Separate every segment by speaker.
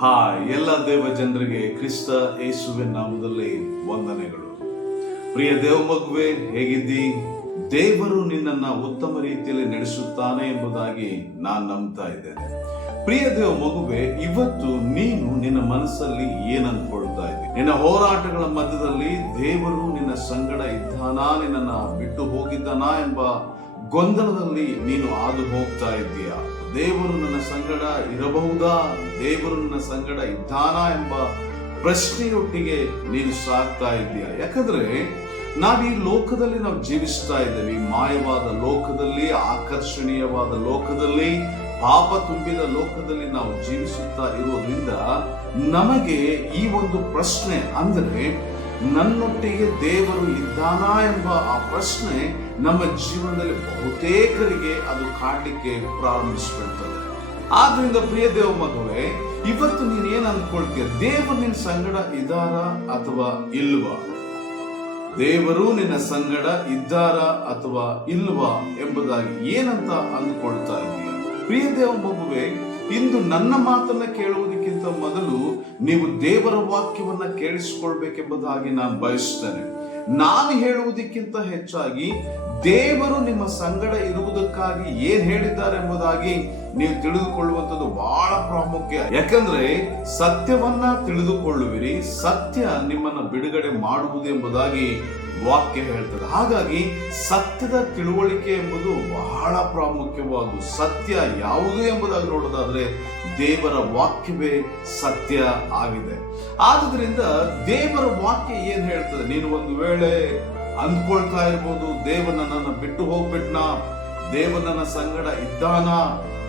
Speaker 1: ಹಾ ಎಲ್ಲ ದೇವ ಜನರಿಗೆ ಕ್ರಿಸ್ತ ಯೇಸುವಿನ ನಾಮದಲ್ಲಿ ವಂದನೆಗಳು. ಪ್ರಿಯ ದೇವ ಮಗುವೆ ಹೇಗಿದ್ದಿ? ದೇವರು ನಿನ್ನನ್ನ ಉತ್ತಮ ರೀತಿಯಲ್ಲಿ ನಡೆಸುತ್ತಾನೆ ಎಂಬುದಾಗಿ ನಾನು ನಂಬ್ತಾ ಇದ್ದೇನೆ. ಪ್ರಿಯ ದೇವ ಮಗುವೆ ಇವತ್ತು ನೀನು ನಿನ್ನ ಮನಸ್ಸಲ್ಲಿ ಏನ್ ಅನ್ಕೊಳ್ತಾ ಇದ್ದಿ? ನಿನ್ನ ಹೋರಾಟಗಳ ಮಧ್ಯದಲ್ಲಿ ದೇವರು ನಿನ್ನ ಸಂಗಡ ಇದ್ದಾನಾ? ನಿನ್ನನ್ನು ಬಿಟ್ಟು ಹೋಗಿದ್ದಾನಾ ಎಂಬ ಗೊಂದಲದಲ್ಲಿ ನೀನು ಹಾದು ಹೋಗ್ತಾ ಇದ್ದೀಯ? ದೇವರು ನನ್ನ ಸಂಗಡ ಇರಬಹುದಾ? ದೇವರು ನನ್ನ ಸಂಗಡ ಇದ್ದಾನಾ ಎಂಬ ಪ್ರಶ್ನೆಯೊಟ್ಟಿಗೆ ನೀನು ಸಾಕ್ತಾ ಇದ್ದೀಯ? ಯಾಕಂದ್ರೆ ನಾವು ಈ ಲೋಕದಲ್ಲಿ ನಾವು ಜೀವಿಸ್ತಾ ಇದ್ದೇವೆ. ಮಾಯವಾದ ಲೋಕದಲ್ಲಿ, ಆಕರ್ಷಣೀಯವಾದ ಲೋಕದಲ್ಲಿ, ಪಾಪ ತುಂಬಿದ ಲೋಕದಲ್ಲಿ ನಾವು ಜೀವಿಸುತ್ತಾ ಇರೋದ್ರಿಂದ ನಮಗೆ ಈ ಒಂದು ಪ್ರಶ್ನೆ ಅಂದರೆ ನನ್ನೊಟ್ಟಿಗೆ ದೇವರು ಇದ್ದಾನಾ ಎಂಬ ಆ ಪ್ರಶ್ನೆ ನಮ್ಮ ಜೀವನದಲ್ಲಿ ಬಹುತೇಕರಿಗೆ ಅದು ಕಾಡಲಿಕ್ಕೆ ಪ್ರಾರಂಭಿಸ್ಬಿಡ್ತದೆ. ಆದ್ರಿಂದ ಪ್ರಿಯ ದೇವ ಮಗುವೆ ಇವತ್ತು ನೀನ್ ಏನ್ ಅಂದ್ಕೊಳ್ತೀಯ ದೇವರು ನಿನ್ನ ಸಂಗಡ ಇದ್ದಾರ ಅಥವಾ ಇಲ್ವಾ? ದೇವರು ನಿನ್ನ ಸಂಗಡ ಇದ್ದಾರ ಅಥವಾ ಇಲ್ವಾ ಎಂಬುದಾಗಿ ಏನಂತ ಅಂದ್ಕೊಳ್ತಾ ಇದೀಯ ಪ್ರಿಯ ದೇವ ಮಗುವೆ, ಇಂದು ನನ್ನ ಮಾತನ್ನ ಕೇಳುವುದಕ್ಕಿಂತ ಮೊದಲು ನೀವು ದೇವರ ವಾಕ್ಯವನ್ನ ಕೇಳಿಸಿಕೊಳ್ಬೇಕೆಂಬುದಾಗಿ ನಾನು ಬಯಸ್ತೇನೆ. ನಾನು ಹೇಳುವುದಕ್ಕಿಂತ ಹೆಚ್ಚಾಗಿ ದೇವರು ನಿಮ್ಮ ಸಂಗಡ ಇರುವುದಕ್ಕಾಗಿ ಏನ್ ಹೇಳಿದ್ದಾರೆ ಎಂಬುದಾಗಿ ನೀವು ತಿಳಿದುಕೊಳ್ಳುವಂಥದ್ದು ಬಹಳ ಪ್ರಾಮುಖ್ಯ. ಯಾಕಂದ್ರೆ ಸತ್ಯವನ್ನ ತಿಳಿದುಕೊಳ್ಳುವಿರಿ, ಸತ್ಯ ನಿಮ್ಮನ್ನ ಬಿಡುಗಡೆ ಮಾಡುವುದು ಎಂಬುದಾಗಿ ವಾಕ್ಯ ಹೇಳ್ತದೆ. ಹಾಗಾಗಿ ಸತ್ಯದ ತಿಳುವಳಿಕೆ ಎಂಬುದು ಬಹಳ ಪ್ರಾಮುಖ್ಯವಾದ್ದು. ಸತ್ಯ ಯಾವುದು ಎಂಬುದಾಗಿ ನೋಡೋದಾದ್ರೆ ದೇವರ ವಾಕ್ಯವೇ ಸತ್ಯ ಆಗಿದೆ. ಆದುದರಿಂದ ದೇವರ ವಾಕ್ಯ ಏನ್ ಹೇಳ್ತದೆ? ನೀನು ಒಂದು ವೇಳೆ ಅಂದ್ಕೊಳ್ತಾ ಇರ್ಬೋದು ದೇವ ನನ್ನನ್ನು ಬಿಟ್ಟು ಹೋಗ್ಬಿಟ್ನ? ದೇವ ನನ್ನ ಸಂಗಡ ಇದ್ದಾನ?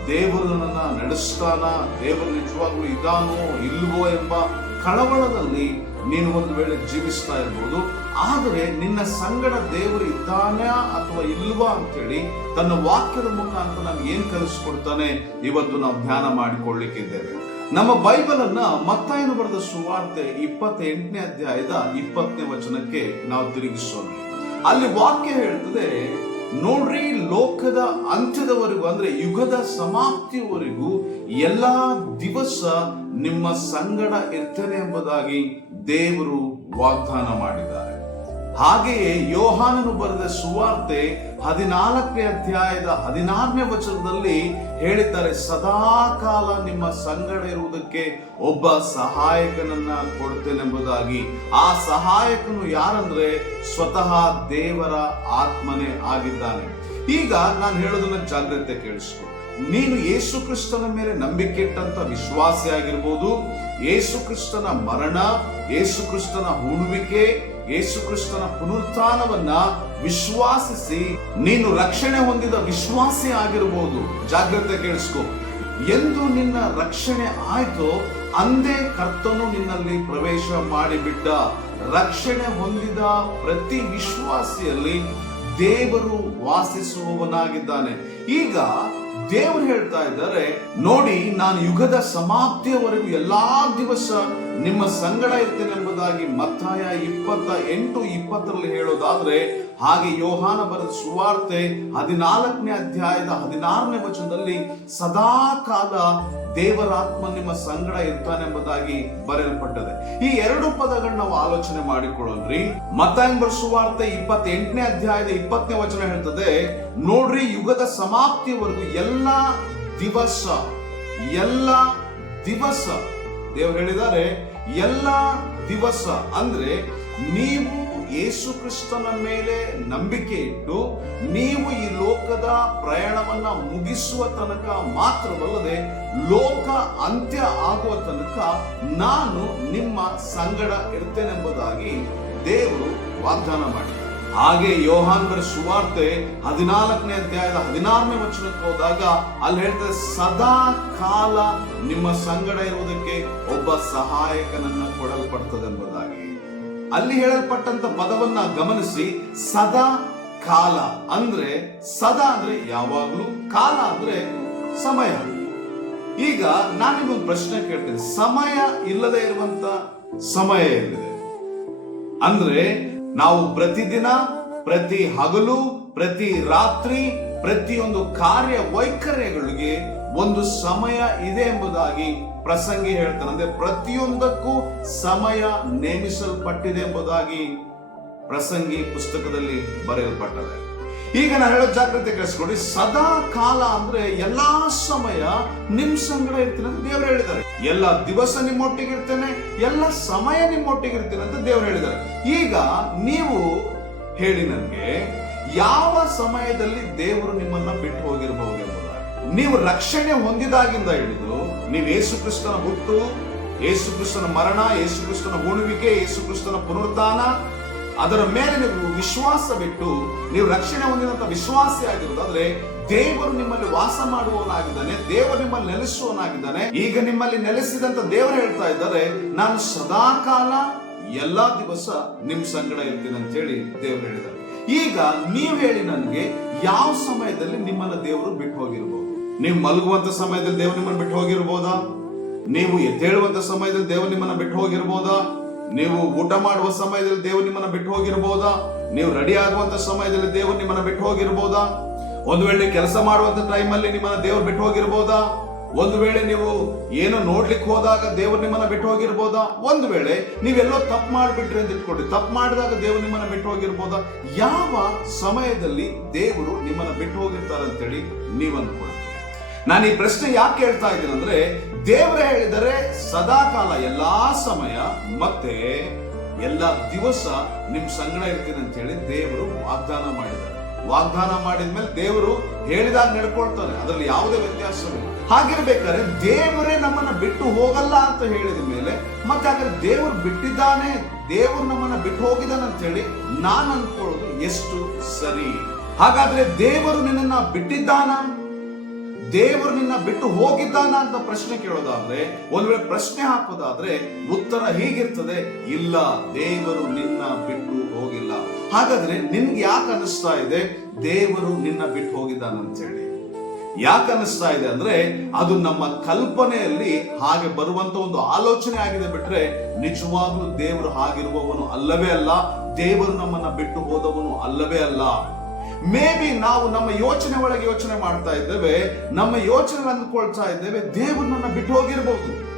Speaker 1: ದೇವರು ನನ್ನ ನಡೆಸ್ತಾನ? ದೇವರು ನಿಜವಾಗ್ಲೂ ಇದಾನೋ ಇಲ್ವೋ ಎಂಬ ಕಳವಳದಲ್ಲಿ ನೀನು ಒಂದು ವೇಳೆ ಜೀವಿಸ್ತಾ ಇರ್ಬೋದು. ಆದರೆ ನಿನ್ನ ಸಂಗಡ ದೇವರು ಇದ್ದಾನೆ ಅಥವಾ ಇಲ್ವಾ ಅಂತೇಳಿ ತನ್ನ ವಾಕ್ಯದ ಮುಖಾಂತರ ನಮ್ಗೆ ಏನ್ ಕಲಿಸ್ಕೊಡ್ತಾನೆ, ಇವತ್ತು ನಾವು ಧ್ಯಾನ ಮಾಡಿಕೊಳ್ಳಿಕ್ಕಿದ್ದೇವೆ ನಮ್ಮ ಬೈಬಲ್ ಅನ್ನ ಮತ್ತಾಯನ ಬರೆದ ಸುವಾರ್ತೆ ಇಪ್ಪತ್ತೆಂಟನೇ ಅಧ್ಯಾಯದ ಇಪ್ಪತ್ತನೇ ವಚನಕ್ಕೆ ನಾವು ತಿರುಗಿಸೋಣ. ಅಲ್ಲಿ ವಾಕ್ಯ ಹೇಳ್ತದೆ, ನೋಡ್ರಿ ಲೋಕದ ಅಂತ್ಯದವರೆಗೂ, ಅಂದ್ರೆ ಯುಗದ ಸಮಾಪ್ತಿಯವರೆಗೂ ಎಲ್ಲಾ ದಿವಸ ನಿಮ್ಮ ಸಂಗಡ ಇರ್ತೇನೆ ಎಂಬುದಾಗಿ ದೇವರು ವಾಗ್ದಾನ ಮಾಡಿದ್ದಾರೆ. ಹಾಗೆಯೇ ಯೋಹಾನನು ಬರೆದ ಸುವಾರ್ತೆ ಹದಿನಾಲ್ಕನೇ ಅಧ್ಯಾಯದ ಹದಿನಾರನೇ ವಚನದಲ್ಲಿ ಹೇಳಿದ್ದಾರೆ, ಸದಾ ಕಾಲ ನಿಮ್ಮ ಸಂಗಡ ಇರುವುದಕ್ಕೆ ಒಬ್ಬ ಸಹಾಯಕನನ್ನ ಕೊಡ್ತೇನೆಂಬುದಾಗಿ. ಆ ಸಹಾಯಕನು ಯಾರಂದ್ರೆ ಸ್ವತಃ ದೇವರ ಆತ್ಮನೇ ಆಗಿದ್ದಾನೆ. ಈಗ ನಾನು ಹೇಳೋದನ್ನ ಜಾಗ್ರತೆ ಕೇಳಿಸ್ಕೊ. ನೀನು ಯೇಸು ಕ್ರಿಸ್ತನ ಮೇಲೆ ನಂಬಿಕೆ ಇಟ್ಟಂತ ವಿಶ್ವಾಸಿ ಆಗಿರ್ಬೋದು ಯೇಸು ಕ್ರಿಸ್ತನ ಮರಣ, ಯೇಸು ಕ್ರಿಸ್ತನ ಹೂಡುವಿಕೆ ಯೇಸು ಕ್ರಿಸ್ತನ ಪುನರುತ್ಥಾನವನ್ನ ವಿಶ್ವಾಸಿಸಿ, ನೀನು ರಕ್ಷಣೆ ಹೊಂದಿದ ವಿಶ್ವಾಸಿ ಆಗಿರಬಹುದು ಜಾಗ್ರತೆ ಕೇಳಿಸ್ಕೋ. ಎಂದು ನಿನ್ನ ರಕ್ಷಣೆ ಆಯ್ತು, ಅಂದೇ ಕರ್ತನು ನಿನ್ನಲ್ಲಿ ಪ್ರವೇಶ ಮಾಡಿಬಿಟ್ಟ ರಕ್ಷಣೆ ಹೊಂದಿದ ಪ್ರತಿ ವಿಶ್ವಾಸಿಯಲ್ಲಿ ದೇವರು ವಾಸಿಸುವವನಾಗಿದ್ದಾನೆ. ಈಗ ದೇವರು ಹೇಳ್ತಾ ಇದ್ದಾರೆ, ನೋಡಿ, ನಾನು ಯುಗದ ಸಮಾಪ್ತಿಯವರೆಗೂ ಎಲ್ಲಾ ದಿವಸ ನಿಮ್ಮ ಸಂಗಡ ಇರ್ತೇನೆ ಎಂಬುದಾಗಿ ಮತ್ತಾಯ ಇಪ್ಪತ್ತ ಎಂಟು ಇಪ್ಪತ್ತರಲ್ಲಿ ಹೇಳೋದಾದ್ರೆ ಹಾಗೆ ಯೋಹಾನ ಬರೆದ ಸುವಾರ್ತೆ ಹದಿನಾಲ್ಕನೇ ಅಧ್ಯಾಯದ ಹದಿನಾರನೇ ವಚನದಲ್ಲಿ ಸದಾ ಕಾಲ ದೇವರಾತ್ಮ ನಿಮ್ಮ ಸಂಗಡ ಇರ್ತಾನೆಂಬುದಾಗಿ ಬರೆಯಲ್ಪಟ್ಟದೆ. ಈ ಎರಡು ಪದಗಳನ್ನ ನಾವು ಆಲೋಚನೆ ಮಾಡಿಕೊಳ್ಳೋಣ್ರಿ ಮತ್ತಾಯನ್ ಬರೆದ ಸುವಾರ್ತೆ ಇಪ್ಪತ್ತೆಂಟನೇ ಅಧ್ಯಾಯದ ಇಪ್ಪತ್ತನೇ ವಚನ ಹೇಳ್ತದೆ, ನೋಡ್ರಿ ಯುಗದ ಸಮಾಪ್ತಿಯವರೆಗೂ ಎಲ್ಲ ದಿವಸ ಎಲ್ಲ ದಿವಸ, ದೇವರು ಹೇಳಿದ್ದಾರೆ, ಎಲ್ಲ ದಿವಸ ಅಂದ್ರೆ ನೀವು ಯೇಸು ಕ್ರಿಸ್ತನ ಮೇಲೆ ನಂಬಿಕೆ ಇಟ್ಟು ನೀವು ಈ ಲೋಕದ ಪ್ರಯಾಣವನ್ನ ಮುಗಿಸುವ ತನಕ ಮಾತ್ರವಲ್ಲದೆ ಲೋಕ ಅಂತ್ಯ ಆಗುವ ತನಕ ನಾನು ನಿಮ್ಮ ಸಂಗಡ ಇರ್ತೇನೆಂಬುದಾಗಿ ದೇವರು ವಾಗ್ದಾನ ಮಾಡಿದ್ದಾರೆ ಹಾಗೆ ಯೋಹಾನ್ ಬರ ಸುವಾರ್ತೆ ಹದಿನಾಲ್ಕನೇ ಅಧ್ಯಾಯದ ಹದಿನಾರನೇ ವಚನಕ್ಕೆ ಹೋದಾಗ ಅಲ್ಲಿ ಹೇಳ್ತಾರೆ ಸದಾ ಕಾಲ ನಿಮ್ಮ ಸಂಗಡ ಇರುವುದಕ್ಕೆ ಒಬ್ಬ ಸಹಾಯಕನನ್ನ ಕೊಡಲ್ಪಡ್ತದೆ ಎಂಬುದಾಗಿ ಅಲ್ಲಿ ಹೇಳಲ್ಪಟ್ಟಂತ ಪದವನ್ನ ಗಮನಿಸಿ ಸದಾ ಕಾಲ ಅಂದ್ರೆ ಸದಾ ಅಂದ್ರೆ ಯಾವಾಗ್ಲೂ ಕಾಲ ಅಂದ್ರೆ ಸಮಯ. ಈಗ ನಾನು ನಿಮಗೆ ಪ್ರಶ್ನೆ ಕೇಳ್ತೇನೆ. ಸಮಯ ಇಲ್ಲದೆ ಇರುವಂತ ಸಮಯ ಎಲ್ಲಿದೆ? ಅಂದ್ರೆ ನಾವು ಪ್ರತಿದಿನ, ಪ್ರತಿ ಹಗಲು, ಪ್ರತಿ ರಾತ್ರಿ, ಪ್ರತಿಯೊಂದು ಕಾರ್ಯ ವೈಖರ್ಯಗಳಿಗೆ ಒಂದು ಸಮಯ ಇದೆ ಎಂಬುದಾಗಿ ಪ್ರಸಂಗಿ ಹೇಳ್ತಾನೆ. ಅಂದ್ರೆ ಪ್ರತಿಯೊಂದಕ್ಕೂ ಸಮಯ ನೇಮಿಸಲ್ಪಟ್ಟಿದೆ ಎಂಬುದಾಗಿ ಪ್ರಸಂಗಿ ಪುಸ್ತಕದಲ್ಲಿ ಬರೆಯಲ್ಪಟ್ಟದೆ. ಈಗ ನಾನು ಹೇಳೋ ಜಾಗ್ರತೆ ಕೇಳಿಸ್ಕೊಡಿ ಸದಾ ಕಾಲ ಅಂದ್ರೆ ಎಲ್ಲಾ ಸಮಯ ನಿಮ್ ಸಂಗಡ ಇರ್ತೀನಿ ಅಂತ ದೇವರು ಹೇಳಿದ್ದಾರೆ. ಎಲ್ಲ ದಿವಸ ನಿಮ್ಮೊಟ್ಟಿಗೆ ಇರ್ತೇನೆ, ಎಲ್ಲ ಸಮಯ ನಿಮ್ಮೊಟ್ಟಿಗೆ ಇರ್ತೀನಿ ಅಂತ ದೇವರು ಹೇಳಿದ್ದಾರೆ. ಈಗ ನೀವು ಹೇಳಿ ನನಗೆ, ಯಾವ ಸಮಯದಲ್ಲಿ ದೇವರು ನಿಮ್ಮನ್ನ ಬಿಟ್ಟು ಹೋಗಿರಬಹುದು? ನೀವು ರಕ್ಷಣೆ ಹೊಂದಿದಾಗಿಂದ ಹಿಡಿದು ನೀವು ಯೇಸು ಕ್ರಿಸ್ತನ ಹುಟ್ಟು, ಯೇಸು ಮರಣ, ಯೇಸು ಕ್ರಿಸ್ತನ ಉಣುವಿಕೆ ಯೇಸು ಕ್ರಿಸ್ತನ ಪುನರುತ್ಥಾನ, ಅದರ ಮೇಲೆ ನೀವು ವಿಶ್ವಾಸ ಬಿಟ್ಟು ನೀವು ರಕ್ಷಣೆ ಹೊಂದಿದಂತ ವಿಶ್ವಾಸ ಆಗಿರುವುದಾದ್ರೆ ದೇವರು ನಿಮ್ಮಲ್ಲಿ ವಾಸ ಮಾಡುವವನಾಗಿದ್ದಾನೆ, ದೇವರು ನಿಮ್ಮಲ್ಲಿ ನೆಲೆಸುವವನಾಗಿದ್ದಾನೆ. ಈಗ ನಿಮ್ಮಲ್ಲಿ ನೆಲೆಸಿದಂತ ದೇವರು ಹೇಳ್ತಾ ಇದ್ದಾರೆ, ನಾನು ಸದಾಕಾಲ ಎಲ್ಲಾ ದಿವಸ ನಿಮ್ ಸಂಗಡ ಇರ್ತೀನಿ ಅಂತ ಹೇಳಿ ದೇವರು ಹೇಳಿದ್ದಾರೆ. ಈಗ ನೀವು ಹೇಳಿ ನನಗೆ, ಯಾವ ಸಮಯದಲ್ಲಿ ನಿಮ್ಮನ್ನ ದೇವರು ಬಿಟ್ಟು ಹೋಗಿರ್ಬೋದು? ನೀವು ಮಲಗುವಂತ ಸಮಯದಲ್ಲಿ ದೇವರು ನಿಮ್ಮನ್ನು ಬಿಟ್ಟು ಹೋಗಿರ್ಬೋದಾ? ನೀವು ಎದ್ದೇಳುವಂತ ಸಮಯದಲ್ಲಿ ದೇವರು ನಿಮ್ಮನ್ನ ಬಿಟ್ಟು ಹೋಗಿರ್ಬೋದಾ? ನೀವು ಊಟ ಮಾಡುವ ಸಮಯದಲ್ಲಿ ದೇವರು ನಿಮ್ಮನ್ನ ಬಿಟ್ಟು ಹೋಗಿರ್ಬೋದಾ? ನೀವು ರೆಡಿ ಆಗುವಂತ ಸಮಯದಲ್ಲಿ ದೇವರು ನಿಮ್ಮನ್ನ ಬಿಟ್ಟು ಹೋಗಿರ್ಬೋದಾ? ಒಂದು ವೇಳೆ ಕೆಲಸ ಮಾಡುವಂತ ಟೈಮಲ್ಲಿ ನಿಮ್ಮನ್ನ ದೇವರು ಬಿಟ್ಟು ಹೋಗಿರ್ಬೋದಾ? ಒಂದು ವೇಳೆ ನೀವು ಏನೋ ನೋಡ್ಲಿಕ್ಕೆ ಹೋದಾಗ ದೇವರು ನಿಮ್ಮನ್ನ ಬಿಟ್ಟು ಹೋಗಿರ್ಬೋದಾ? ಒಂದು ವೇಳೆ ನೀವೆಲ್ಲೋ ತಪ್ಪು ಮಾಡಿಬಿಟ್ರಿ ಅಂತ ಇಟ್ಕೊಡಿ ತಪ್ಪು ಮಾಡಿದಾಗ ದೇವರು ನಿಮ್ಮನ್ನ ಬಿಟ್ಟು ಹೋಗಿರ್ಬೋದಾ? ಯಾವ ಸಮಯದಲ್ಲಿ ದೇವರು ನಿಮ್ಮನ್ನ ಬಿಟ್ಟು ಹೋಗಿರ್ತಾರೆ ಅಂತೇಳಿ ನೀವು ಅಂದ್ಕೊಳ್ತೀರಿ ನಾನು ಈ ಪ್ರಶ್ನೆ ಯಾಕೆ ಕೇಳ್ತಾ ಇದ್ದೀನಿ ಅಂದ್ರೆ, ದೇವರೇ ಹೇಳಿದರೆ ಸದಾ ಕಾಲ ಎಲ್ಲಾ ಸಮಯ ಮತ್ತೆ ಎಲ್ಲ ದಿವಸ ನಿಮ್ ಸಂಗಡ ಇರ್ತೀನಿ ಅಂತ ಹೇಳಿ ದೇವರು ವಾಗ್ದಾನ ಮಾಡಿದ್ದಾರೆ. ವಾಗ್ದಾನ ಮಾಡಿದ್ಮೇಲೆ ದೇವರು ಹೇಳಿದಾಗ ನಡ್ಕೊಳ್ತಾನೆ ಅದರಲ್ಲಿ ಯಾವುದೇ ವ್ಯತ್ಯಾಸವಿಲ್ಲ. ಹಾಗಿರ್ಬೇಕಾದ್ರೆ ದೇವರೇ ನಮ್ಮನ್ನ ಬಿಟ್ಟು ಹೋಗಲ್ಲ ಅಂತ ಹೇಳಿದ ಮೇಲೆ ಮತ್ತೆ ಹಾಗಾದ್ರೆ ದೇವರು ಬಿಟ್ಟಿದ್ದಾನೆ, ದೇವರು ನಮ್ಮನ್ನ ಬಿಟ್ಟು ಹೋಗಿದ್ದಾನೆ ಅಂತ ಹೇಳಿ ನಾನು ಅನ್ಕೊಳ್ಳೋದು ಎಷ್ಟು ಸರಿ. ಹಾಗಾದ್ರೆ ದೇವರು ನಿನ್ನನ್ನ ಬಿಟ್ಟಿದ್ದಾನ? ದೇವರು ನಿನ್ನ ಬಿಟ್ಟು ಹೋಗಿದ್ದಾನ ಅಂತ ಪ್ರಶ್ನೆ ಕೇಳೋದಾದ್ರೆ, ಒಂದ್ ವೇಳೆ ಪ್ರಶ್ನೆ ಹಾಕೋದಾದ್ರೆ ಉತ್ತರ ಹೀಗಿರ್ತದೆ, ಇಲ್ಲ, ದೇವರು ನಿನ್ನ ಬಿಟ್ಟು ಹೋಗಿಲ್ಲ. ಹಾಗಾದ್ರೆ ನಿನ್ಗೆ ಯಾಕೆ ಅನಿಸ್ತಾ ಇದೆ? ದೇವರು ನಿನ್ನ ಬಿಟ್ಟು ಹೋಗಿದ್ದಾನಂತ ಹೇಳಿ ಯಾಕೆ ಅನಿಸ್ತಾ ಇದೆ ಅಂದ್ರೆ, ಅದು ನಮ್ಮ ಕಲ್ಪನೆಯಲ್ಲಿ ಹಾಗೆ ಬರುವಂತ ಒಂದು ಆಲೋಚನೆ ಆಗಿದೆ ಬಿಟ್ರೆ, ನಿಜವಾಗ್ಲೂ ದೇವರು ಹಾಗಿರುವವನು ಅಲ್ಲವೇ ಅಲ್ಲ, ದೇವರು ನಮ್ಮನ್ನ ಬಿಟ್ಟು ಹೋದವನು ಅಲ್ಲವೇ ಅಲ್ಲ. ಮೇ ಬಿ ನಾವು ನಮ್ಮ ಯೋಚನೆ ಒಳಗೆ ಯೋಚನೆ ಮಾಡ್ತಾ ಇದ್ದೇವೆ, ನಮ್ಮ ಯೋಚನೆ ಅಂದ್ಕೊಳ್ತಾ ಇದ್ದೇವೆ, ದೇವರು ನನ್ನ ಬಿಟ್ಟು ಹೋಗಿರಬಹುದು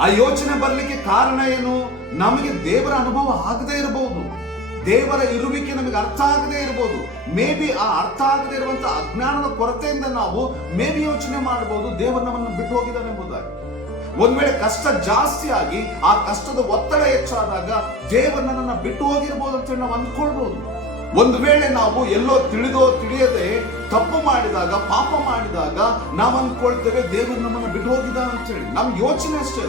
Speaker 1: ಆ ಯೋಚನೆ ಬರ್ಲಿಕ್ಕೆ ಕಾರಣ ಏನು? ನಮಗೆ ದೇವರ ಅನುಭವ ಆಗದೇ ಇರಬಹುದು ದೇವರ ಇರುವಿಕೆ ನಮಗೆ ಅರ್ಥ ಆಗದೇ ಇರಬಹುದು ಮೇ ಬಿ ಆ ಅರ್ಥ ಆಗದೇ ಇರುವಂತಹ ಅಜ್ಞಾನದ ಕೊರತೆಯಿಂದ ನಾವು ಮೇ ಬಿ ಯೋಚನೆ ಮಾಡಬಹುದು ದೇವರು ನಮ್ಮನ್ನು ಬಿಟ್ಟು ಹೋಗಿದ್ದಾನೆ ಎಂಬುದಾಗಿ. ಒಂದ್ ವೇಳೆ ಕಷ್ಟ ಜಾಸ್ತಿ ಆಗಿ, ಆ ಕಷ್ಟದ ಒತ್ತಡ ಹೆಚ್ಚಾದಾಗ ದೇವರು ನನ್ನನ್ನು ಬಿಟ್ಟು ಹೋಗಿರ್ಬೋದು ಅಂತ ಹೇಳಿ ನಾವು ಅಂದ್ಕೊಳ್ಬಹುದು ಒಂದು ವೇಳೆ ನಾವು ಎಲ್ಲೋ ತಿಳಿದೋ ತಿಳಿಯದೆ ತಪ್ಪು ಮಾಡಿದಾಗ, ಪಾಪ ಮಾಡಿದಾಗ ನಾವು ಅಂದ್ಕೊಳ್ತೇವೆ, ದೇವರು ನಮ್ಮನ್ನ ಬಿಟ್ಟು ಹೋಗಿದ ಅಂತ ಹೇಳಿ. ನಮ್ ಯೋಚನೆ ಅಷ್ಟೇ.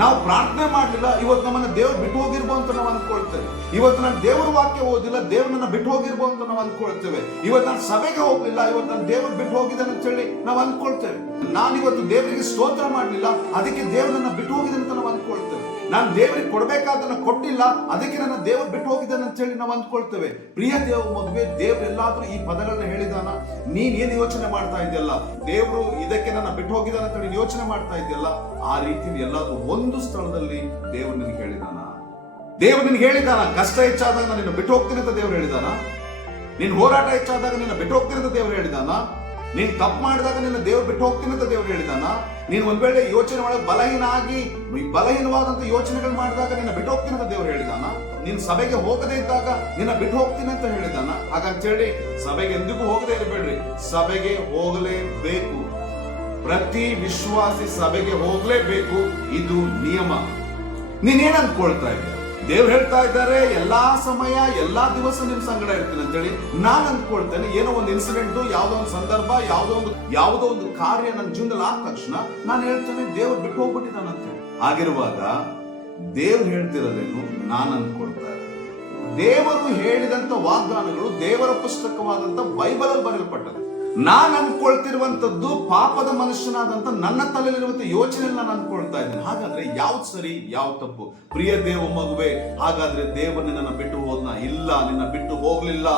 Speaker 1: ನಾವು ಪ್ರಾರ್ಥನೆ ಮಾಡಲಿಲ್ಲ, ಇವತ್ತು ನಮ್ಮನ್ನ ದೇವ್ರು ಬಿಟ್ಟು ಹೋಗಿರ್ಬೋ ಅಂತ ನಾವು ಅಂದ್ಕೊಳ್ತೇವೆ. ಇವತ್ತು ನಾನು ದೇವರ ವಾಕ್ಯ ಓದಿಲ್ಲ ದೇವ್ರನ್ನ ಬಿಟ್ಟು ಹೋಗಿರ್ಬೋ ಅಂತ ನಾವು ಅಂದ್ಕೊಳ್ತೇವೆ. ಇವತ್ತು ನಾನು ಸಭೆಗೆ ಹೋಗಿಲ್ಲ ಇವತ್ತು ನಾನು ದೇವ್ರು ಬಿಟ್ಟು ಹೋಗಿದ್ದಾನೆ ಅಂತ ಹೇಳಿ ನಾವು ಅಂದ್ಕೊಳ್ತೇವೆ. ನಾನು ಇವತ್ತು ದೇವರಿಗೆ ಸ್ತೋತ್ರ ಮಾಡಲಿಲ್ಲ, ಅದಕ್ಕೆ ದೇವ್ರನ್ನ ಬಿಟ್ಟು ಹೋಗಿದೆ ಅಂತ ನಾವು ಅಂದ್ಕೊಳ್ತೇವೆ. ನಾನು ದೇವರಿಗೆ ಕೊಡ್ಬೇಕಾದನ್ನ ಕೊಟ್ಟಿಲ್ಲ, ಅದಕ್ಕೆ ನನ್ನ ದೇವರು ಬಿಟ್ಟು ಹೋಗಿದ್ದಾನೆ ಅಂತ ಹೇಳಿ ನಾವು ಅಂದ್ಕೊಳ್ತೇವೆ. ಪ್ರಿಯ ದೇವ ಮದುವೆ ದೇವರೆಲ್ಲಾದ್ರೂ ಈ ಪದಗಳನ್ನ ಹೇಳಿದಾನ? ನೀನ್ ಏನ್ ಯೋಚನೆ ಮಾಡ್ತಾ ಇದೆಯಲ್ಲ ದೇವರು ಇದಕ್ಕೆ ನನ್ನ ಬಿಟ್ಟು ಹೋಗಿದ್ದಾನೆ ಅಂತ ಹೇಳಿ ಯೋಚನೆ ಮಾಡ್ತಾ ಇದೆಯಲ್ಲ ಆ ರೀತಿ ಎಲ್ಲಾದ್ರೂ ಒಂದು ಸ್ಥಳದಲ್ಲಿ ದೇವರು ನಿನಗೆ ಹೇಳಿದಾನ? ದೇವರು ನಿನಗೆ ಹೇಳಿದಾನ? ಕಷ್ಟ ಹೆಚ್ಚಾದಾಗ ನಾನು ನಿನ್ನ ಬಿಟ್ಟು ಹೋಗ್ತೀನಿ ಅಂತ ದೇವರು ಹೇಳಿದಾನ? ನಿನ್ನ ಹೋರಾಟ ಹೆಚ್ಚಾದಾಗ ನಿನ್ನ ಬಿಟ್ಟು ಹೋಗ್ತೀನಿ ಅಂತ ದೇವರು ಹೇಳಿದಾನ? ನೀನ್ ತಪ್ಪು ಮಾಡಿದಾಗ ನಿನ್ನ ದೇವ್ರು ಬಿಟ್ಟು ಹೋಗ್ತೀನಿ ಅಂತ ದೇವ್ರು ಹೇಳಿದಾನ? ನೀನ್ ಒಂದ್ ವೇಳೆ ಯೋಚನೆ ಒಳಗೆ ಬಲಹೀನ ಆಗಿ ಬಲಹೀನವಾದಂತ ಯೋಚನೆಗಳು ಮಾಡಿದಾಗ ನಿನ್ನ ಬಿಟ್ಟು ಹೋಗ್ತೀನಿ ಅಂತ ದೇವ್ರು ಹೇಳಿದಾನ? ನೀನ್ ಸಭೆಗೆ ಹೋಗದೇ ಇದ್ದಾಗ ನಿನ್ನ ಬಿಟ್ಟು ಹೋಗ್ತೀನಿ ಅಂತ ಹೇಳಿದಾನ? ಹಾಗಂತ ಹೇಳಿ ಸಭೆಗೆ ಎಂದಿಗೂ ಹೋಗದೆ ಇರಬೇಡ್ರಿ. ಸಭೆಗೆ ಹೋಗಲೇಬೇಕು. ಪ್ರತಿ ವಿಶ್ವಾಸಿ ಸಭೆಗೆ ಹೋಗ್ಲೇಬೇಕು. ಇದು ನಿಯಮ. ನೀನೇನ್ ಅನ್ಕೊಳ್ತಾ ಇದ್ದೆ ದೇವ್ರು ಹೇಳ್ತಾ ಇದ್ದಾರೆ, ಎಲ್ಲಾ ಸಮಯ, ಎಲ್ಲಾ ದಿವಸ ನಿಮ್ ಸಂಗಡ ಇರ್ತೀನಿ ಅಂತೇಳಿ. ನಾನು ಅಂದ್ಕೊಳ್ತೇನೆ, ಏನೋ ಒಂದು ಇನ್ಸಿಡೆಂಟ್ ಯಾವ್ದೋ ಒಂದು ಸಂದರ್ಭ, ಯಾವ್ದೋ ಒಂದು, ಯಾವುದೋ ಒಂದು ಕಾರ್ಯ ನನ್ನ ಜೀವನದಲ್ಲಿ ಆದ ತಕ್ಷಣ ನಾನು ಹೇಳ್ತೇನೆ, ದೇವ್ರು ಬಿಟ್ಟು ಹೋಗ್ಬಿಟ್ಟಿದ್ದಾನೆ ಅಂತೇಳಿ. ಆಗಿರುವಾಗ ದೇವ್ರು ಹೇಳ್ತಿರೋದೇನು ನಾನು ಅಂದ್ಕೊಳ್ತಾ. ದೇವರು ಹೇಳಿದಂತ ವಾಗ್ದಾನಗಳು ದೇವರ ಪುಸ್ತಕವಾದಂತ ಬೈಬಲ್ ಅಲ್ಲಿ ಬರೆಯಲ್ಪಟ್ಟது ನಾನ್ ಅನ್ಕೊಳ್ತಿರುವಂತದ್ದು ಪಾಪದ ಮನುಷ್ಯನಾದಂತ ನನ್ನ ತಲೆಯಲ್ಲಿರುವಂತ ಯೋಚನೆ ನಾನು ಅನ್ಕೊಳ್ತಾ ಇದ್ದೀನಿ. ಹಾಗಾದ್ರೆ ಯಾವ್ದು ಸರಿ ಯಾವ ತಪ್ಪು? ಪ್ರಿಯ ದೇವ ಮಗುವೆ, ಹಾಗಾದ್ರೆ ದೇವನ ನನ್ನ ಬಿಟ್ಟು ಹೋದ್ನ? ಇಲ್ಲ, ನಿನ್ನ ಬಿಟ್ಟು ಹೋಗ್ಲಿಲ್ಲ.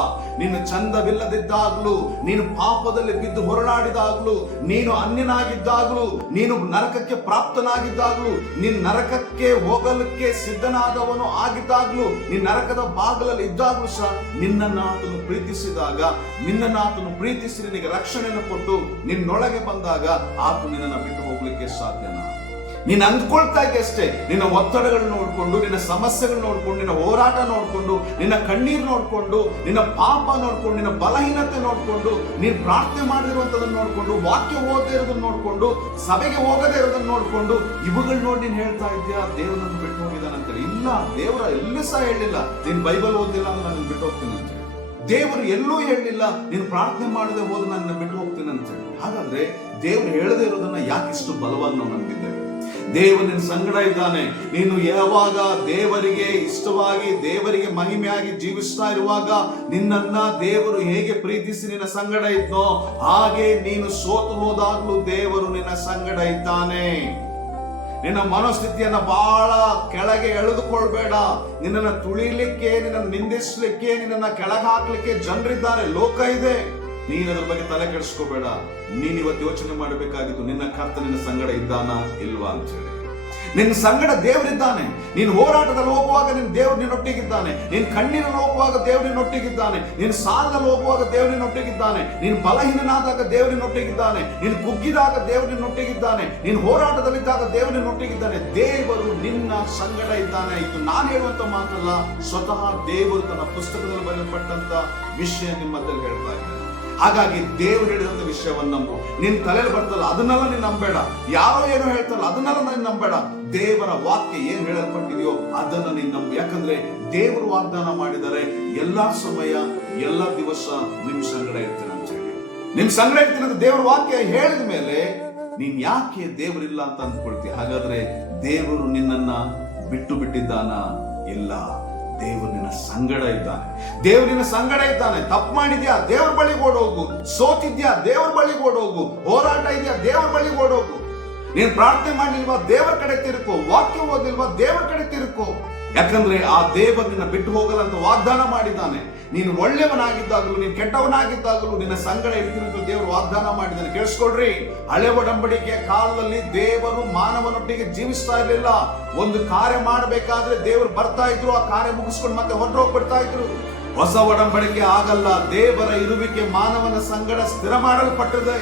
Speaker 1: ನೀನು ಚಂದವಿಲ್ಲದಿದ್ದಾಗ್ಲೂ, ನೀನು ಪಾಪದಲ್ಲಿ ಬಿದ್ದು ಹೊರಳಾಡಿದಾಗ್ಲೂ ನೀನು ಅನ್ಯನಾಗಿದ್ದಾಗ್ಲೂ, ನೀನು ನರಕಕ್ಕೆ ಪ್ರಾಪ್ತನಾಗಿದ್ದಾಗ್ಲೂ, ನಿನ್ ನರಕಕ್ಕೆ ಹೋಗಲಿಕ್ಕೆ ಸಿದ್ಧನಾದವನು ಆಗಿದ್ದಾಗ್ಲೂ, ನಿನ್ ನರಕದ ಬಾಗಿಲಲ್ಲಿ ಇದ್ದಾಗ್ಲೂ ಸಹ ಆತನು ಪ್ರೀತಿಸಿದಾಗ, ನಿನ್ನನ್ನು ಆತನು ಪ್ರೀತಿಸಿ ನಿನಗೆ ರಕ್ಷಣೆಯನ್ನು ಕೊಟ್ಟು ನಿನ್ನೊಳಗೆ ಬಂದಾಗ ಆತ ನಿನ್ನನ್ನು ಬಿಟ್ಟು ಹೋಗ್ಲಿಕ್ಕೆ ಸಾಧ್ಯನಾ? ನೀನು ಅಂದ್ಕೊಳ್ತಾ ಇದ್ದೆ ಅಷ್ಟೇ. ನಿನ್ನ ಒತ್ತಡಗಳನ್ನ ನೋಡಿಕೊಂಡು, ನಿನ್ನ ಸಮಸ್ಯೆಗಳನ್ನ ನೋಡಿಕೊಂಡು, ನಿನ್ನ ಹೋರಾಟ ನೋಡಿಕೊಂಡು, ನಿನ್ನ ಕಣ್ಣೀರು ನೋಡಿಕೊಂಡು, ನಿನ್ನ ಪಾಪ ನೋಡಿಕೊಂಡು, ನಿನ್ನ ಬಲಹೀನತೆ ನೋಡಿಕೊಂಡು, ನೀನು ಪ್ರಾರ್ಥನೆ ಮಾಡಿರುವಂಥದ್ದನ್ನು ನೋಡಿಕೊಂಡು, ವಾಕ್ಯ ಓದದೇ ಇರೋದನ್ನು ನೋಡಿಕೊಂಡು, ಸಭೆಗೆ ಹೋಗದೇ ಇರೋದನ್ನು ನೋಡಿಕೊಂಡು, ಇವುಗಳು ನೋಡಿ ನೀನು ಹೇಳ್ತಾ ಇದ್ದೀಯಾ ದೇವರನ್ನು ಬಿಟ್ಟು ಹೋಗಿದ್ದಾನಂತೇಳಿ ಇಲ್ಲ, ದೇವರ ಎಲ್ಲೂ ಸಹ ಹೇಳಿಲ್ಲ ನೀನು ಬೈಬಲ್ ಓದಿಲ್ಲ ಅಂತ ನಾನು ಬಿಟ್ಟು ಹೋಗ್ತೀನಿ ಅಂತ. ದೇವರು ಎಲ್ಲೂ ಹೇಳಿಲ್ಲ ನೀನು ಪ್ರಾರ್ಥನೆ ಮಾಡದೆ ಹೋದ ನನ್ನ ಬಿಟ್ಟು ಹೋಗ್ತೀನಿ ಅಂತ. ಹೇಳಿ ಹಾಗಾದ್ರೆ ದೇವರು ಹೇಳದೇ ಇರೋದನ್ನ ಯಾಕೆ ಇಷ್ಟು ಬಲವಾಗಿ ನಾವು ನಂಬಿದ್ದೇವೆ? ದೇವರು ನಿನ್ನ ಸಂಗಡ ಇದ್ದಾನೆ. ನೀನು ಯಾವಾಗ ದೇವರಿಗೆ ಇಷ್ಟವಾಗಿ, ದೇವರಿಗೆ ಮಹಿಮೆಯಾಗಿ ಜೀವಿಸ್ತಾ ಇರುವಾಗ ನಿನ್ನನ್ನ ದೇವರು ಹೇಗೆ ಪ್ರೀತಿಸಿ ನಿನ್ನ ಸಂಗಡ ಇದ್ನೋ, ಹಾಗೆ ನೀನು ಸೋತು ಹೋದಾಗ್ಲೂ ದೇವರು ನಿನ್ನ ಸಂಗಡ ಇದ್ದಾನೆ. ನಿನ್ನ ಮನಸ್ಥಿತಿಯನ್ನ ಬಹಳ ಕೆಳಗೆ ಎಳೆದುಕೊಳ್ಬೇಡ. ನಿನ್ನನ್ನು ತುಳಿಲಿಕ್ಕೆ, ನಿನ್ನನ್ನು ನಿಂದಿಸ್ಲಿಕ್ಕೆ, ನಿನ್ನನ್ನು ಕೆಳಗೆ ಹಾಕ್ಲಿಕ್ಕೆ ಜನರಿದ್ದಾರೆ. ಲೋಕ ಇದೆ. ನೀನ್ ಅದ್ರ ಬಗ್ಗೆ ತಲೆ ಕೆಡಿಸ್ಕೋಬೇಡ. ನೀನ್ ಇವತ್ತು ಯೋಚನೆ ಮಾಡಬೇಕಾಗಿತ್ತು, ನಿನ್ನ ಕರ್ತ ನಿನ್ನ ಸಂಗಡ ಇದ್ದಾನ ಇಲ್ವಾ ಅಂತ ಹೇಳಿ. ನಿನ್ನ ಸಂಗಡ ದೇವರಿದ್ದಾನೆ. ನೀನು ಹೋರಾಟದಲ್ಲಿ ಹೋಗುವಾಗ ನಿನ್ನ ದೇವರು ನಿನ್ನೊಟ್ಟಿಗಿದ್ದಾನೆ. ನಿನ್ನ ಕಣ್ಣಿನ ಹೋಗುವಾಗ ದೇವರು ನಿನ್ನೊಟ್ಟಿಗಿದ್ದಾನೆ. ನಿನ್ನ ಸಾಲದಲ್ಲಿ ಹೋಗುವಾಗ ದೇವರು ನಿನ್ನೊಟ್ಟಿಗಿದ್ದಾನೆ. ನೀನು ಬಲಹೀನನಾದಾಗ ದೇವರು ನಿನ್ನೊಟ್ಟಿಗಿದ್ದಾನೆ. ನೀನು ಕುಗ್ಗಿದಾಗ ದೇವರು ನಿನ್ನೊಟ್ಟಿಗಿದ್ದಾನೆ. ನೀನು ಹೋರಾಟದಲ್ಲಿದ್ದಾಗ ದೇವರು ನಿನ್ನೊಟ್ಟಿಗಿದ್ದಾನೆ. ದೇವರು ನಿನ್ನ ಸಂಗಡ ಇದ್ದಾನೆ ಇದು ನಾನು ಹೇಳುವಂತ ಮಾತಲ್ಲ, ಸ್ವತಃ ದೇವರು ತನ್ನ ಪುಸ್ತಕದಲ್ಲಿ ಬರೆಯಲ್ಪಟ್ಟಂತ ವಿಷಯ ನಿಮ್ಮದಲ್ಲಿ ಹೇಳ್ತಾ ಇದ್ದಾನೆ. ಹಾಗಾಗಿ ದೇವರು ಹೇಳಿದಂತ ವಿಷಯವನ್ನು ನಂಬು. ನಿನ್ ತಲೆಯಲ್ಲಿ ಬರ್ತಲ್ಲ ಅದನ್ನೆಲ್ಲ ನೀನ್ ನಂಬೇಡ. ಯಾರೋ ಏನೋ ಹೇಳ್ತಾರಲ್ಲ, ಅದನ್ನೆಲ್ಲ ನೀನ್ ನಂಬೇಡ. ದೇವರ ವಾಕ್ಯ ಏನ್ ಹೇಳಲ್ಪಟ್ಟಿದೆಯೋ ಅದನ್ನ ನೀನ್ ನಂಬು. ಯಾಕಂದ್ರೆ ದೇವರು ವಾಗ್ದಾನ ಮಾಡಿದರೆ ಎಲ್ಲಾ ಸಮಯ, ಎಲ್ಲಾ ದಿವಸ ನಿಮ್ ಸಂಗಡ ಇರ್ತೀನಿ ಅಂತ ಹೇಳಿ. ನಿಮ್ ಸಂಗಡ ಇರ್ತೀನಿ ಅಂತ ದೇವರ ವಾಕ್ಯ ಹೇಳಿದ ಮೇಲೆ ನೀನ್ ಯಾಕೆ ದೇವರಿಲ್ಲ ಅಂತ ಅಂದ್ಕೊಳ್ತೀಯ? ಹಾಗಾದ್ರೆ ದೇವರು ನಿನ್ನನ್ನ ಬಿಟ್ಟು ಬಿಟ್ಟಿದ್ದಾನ? ಇಲ್ಲ. ದೇವರು ನಿನ್ನ ಸಂಗಡ ಇದ್ದಾನೆ. ದೇವರಿನ ಸಂಗಡ ಇದ್ದಾನೆ. ತಪ್ಪು ಮಾಡಿದ್ಯಾ? ದೇವ್ರ ಬಳಿ ಓಡೋಗು. ಸೋತಿದ್ಯಾ? ದೇವ್ರ ಬಳಿ ಓಡೋಗು. ಹೋರಾಟ ಇದೆಯಾ? ದೇವ್ರ ಬಳಿ ಓಡೋಗು. ನೀನ್ ಪ್ರಾರ್ಥನೆ ಮಾಡಿಲ್ವಾ ದೇವರ ಕಡೆ ತಿರುಕೋ ವಾಕ್ಯ ಓದಿಲ್ವಾ ದೇವರ ಕಡೆ ತಿರುಕೋ ಯಾಕಂದ್ರೆ ಆ ದೇವರು ನಿನ್ನ ಬಿಟ್ಟು ಹೋಗಲ್ಲ ಅಂತ ವಾಗ್ದಾನ ಮಾಡಿದ್ದಾನೆ. ನೀನು ಒಳ್ಳೆಯವನಾಗಿದ್ದಾಗಲೂ, ನೀನು ಕೆಟ್ಟವನಾಗಿದ್ದಾಗಲೂ, ನಿನ್ನ ಸಂಗಡ ಇರ್ತೀನಿ ಅಂತ ದೇವರು ವಾಗ್ದಾನ ಮಾಡಿದ್ದಾನೆ. ಕೇಳಿಸ್ಕೊಡ್ರಿ ಹಳೆ ಒಡಂಬಡಿಕೆಯ ಕಾಲದಲ್ಲಿ ದೇವರು ಮಾನವನೊಟ್ಟಿಗೆ ಜೀವಿಸ್ತಾ ಇರಲಿಲ್ಲ. ಒಂದು ಕಾರ್ಯ ಮಾಡಬೇಕಾದ್ರೆ ದೇವರು ಬರ್ತಾ ಇದ್ರು, ಆ ಕಾರ್ಯ ಮುಗಿಸ್ಕೊಂಡು ಮತ್ತೆ ಹೊರಟೋಗ್ಬಿಡ್ತಾ ಇದ್ರು. ಹೊಸ ಒಡಂಬಡಿಕೆ ಆಗಲ್ಲ, ದೇವರ ಇರುವಿಕೆ ಮಾನವನ ಸಂಗಡ ಸ್ಥಿರ ಮಾಡಲ್ಪಟ್ಟಿದೆ.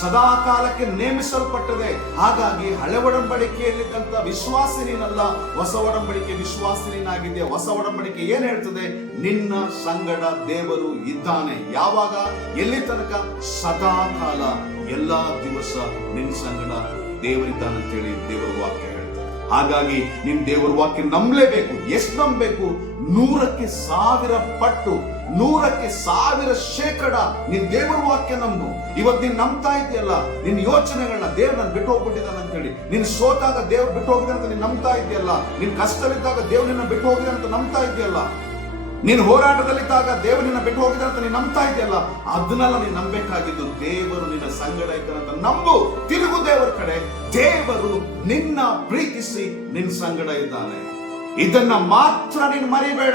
Speaker 1: ಸದಾ ಕಾಲಕ್ಕೆ ನೇಮಿಸಲ್ಪಟ್ಟಿದೆ. ಹಾಗಾಗಿ ಹಳೆ ಒಡಂಬಡಿಕೆಯಲ್ಲಿದ್ದಂತ ವಿಶ್ವಾಸಿನಲ್ಲ ಹೊಸ ಒಡಂಬಡಿಕೆ ವಿಶ್ವಾಸಿನಾಗಿದೆ ಹೊಸ ಒಡಂಬಡಿಕೆ ಏನ್ ಹೇಳ್ತದೆ? ನಿನ್ನ ಸಂಗಡ ದೇವರು ಇದ್ದಾನೆ. ಯಾವಾಗ? ಎಲ್ಲಿ ತನಕ? ಸದಾ ಕಾಲ ಎಲ್ಲಾ ದಿವಸ ನಿನ್ನ ಸಂಗಡ ದೇವರಿದ್ದಾನಂತೇಳಿ ದೇವರ ವಾಕ್ಯ ಹೇಳ್ತಾರೆ ಹಾಗಾಗಿ ನಿನ್ ದೇವರ ವಾಕ್ಯ ನಂಬಲೇಬೇಕು. ಎಷ್ಟು ನಂಬಬೇಕು? ನೂರಕ್ಕೆ ಸಾವಿರ ಪಟ್ಟು. ನೂರಕ್ಕೆ ಸಾವಿರ ಶೇಕಡ ನಿನ್ ದೇವರ ವಾಕ್ಯ ನಂಬು. ಇವತ್ತು ನೀನ್ ನಂಬ್ತಾ ಇದೆಯಲ್ಲ ನಿನ್ ಯೋಚನೆಗಳನ್ನ ದೇವ್ರ ನನ್ ಬಿಟ್ಟು ಹೋಗ್ಬಿಟ್ಟಿದ್ದಾನೆ ಅಂತ ಹೇಳಿ ನೀನ್ ಸೋತಾಗ ದೇವ್ರು ಬಿಟ್ಟು ಹೋಗಿದೆ ಅಂತ ನೀನ್ ನಂಬ್ತಾ ಇದೆಯಲ್ಲ ನಿನ್ ಕಷ್ಟವಿದ್ದಾಗ ದೇವ್ರು ನಿನ್ನ ಬಿಟ್ಟು ಹೋಗಿದೆ ಅಂತ ನಂಬ್ತಾ ಇದೆಯಲ್ಲ ನೀನು ಹೋರಾಟದಲ್ಲಿದ್ದಾಗ ದೇವರು ನಿನ್ನ ಬಿಟ್ಟು ಹೋಗಿದೆ ಅಂತ ನೀನು ನಂಬ್ತಾ ಇದೆಯಲ್ಲ ಅದನ್ನೆಲ್ಲ ನೀನು ನಂಬೇಕಾಗಿದ್ದು ದೇವರು ನಿನ್ನ ಸಂಗಡ ಇದ್ದಾನೆ ಅಂತ ನಂಬು. ತಿರುಗು ದೇವರ ಕಡೆ, ದೇವರು ನಿನ್ನ ಪ್ರೀತಿಸಿ ನಿನ್ನ ಸಂಗಡ ಇದ್ದಾನೆ. ಇದನ್ನ ಮಾತ್ರ ನೀನು ಮರಿಬೇಡ.